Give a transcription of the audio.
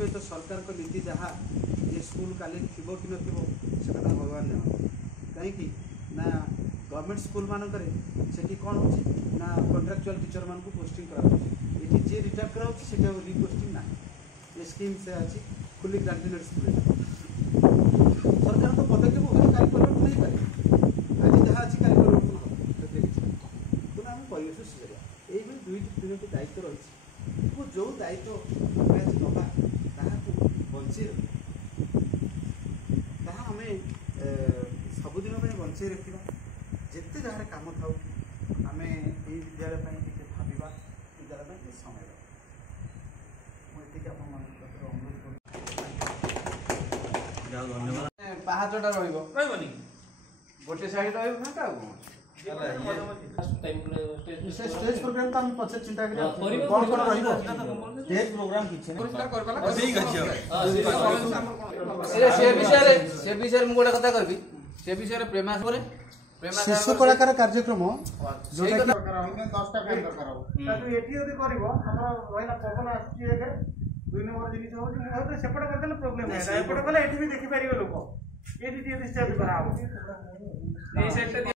हुए तो सरकार को नीति जहाँ ये स्कूल काली थी कि नथिबो से कथा भगवान जान कहीं ना गवर्नमेंट स्कूल मानक से कौन हो ना कॉन्ट्राक्चुअल टीचर मान को पोस्टिंग करा ये जी रिटायर करा से रिपोस्टिंग ना ये स्कीम से अच्छी फुली ग्रांटेड स्कूल सरकार तो पदक्षेप काली परिवर्तन नहीं पारे आज जहाँ अच्छी काली परिवर्तन पुनः आम परिवेश सुधार ये दुईट तीनोटी दायित्व रही जो दायित्व आज नवा बचे आम सबुदिन बचे रखा जिते जहाँ कम था आम ये विद्यालय भाविबा विद्यालय समय पाहाचटा रही गोटे साइड रहा स्टेज प्रोग्राम तो हम पछे चिंता करिया कौन स्टेज प्रोग्राम किछ नै ठीक अछि से विषय मु गोटे कथा कहबी से विषय प्रेमास परे शिशु कलाकार कार्यक्रम जोटा 10टा बैंड कराओ ताकि एटी यदि करबो हमरा रहिला पवन आसी एके 2 नंबर जिनिस हो जे सेपट करदेले प्रॉब्लम है एपट कले एटी भी देखि पारियो लोक एटी यदि स्टेज करा हो ए सेट